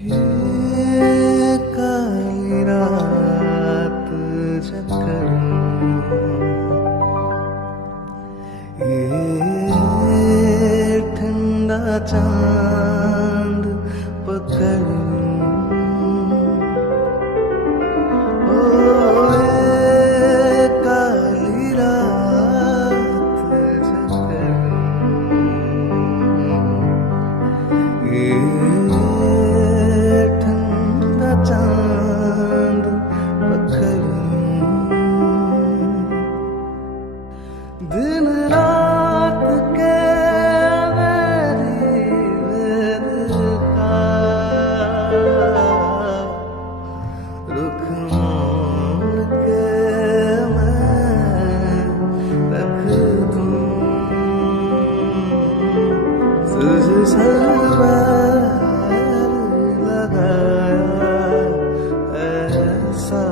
ये काली रात जकड़, ये ठंडा चांद पकड़, ओ ये काली रात जकड़, ये ठंडा चांद पकड़, दिन रात के मेरी वेद का रुख मोड़ के मैं रख दूं तुझ सर लगाया ऐसा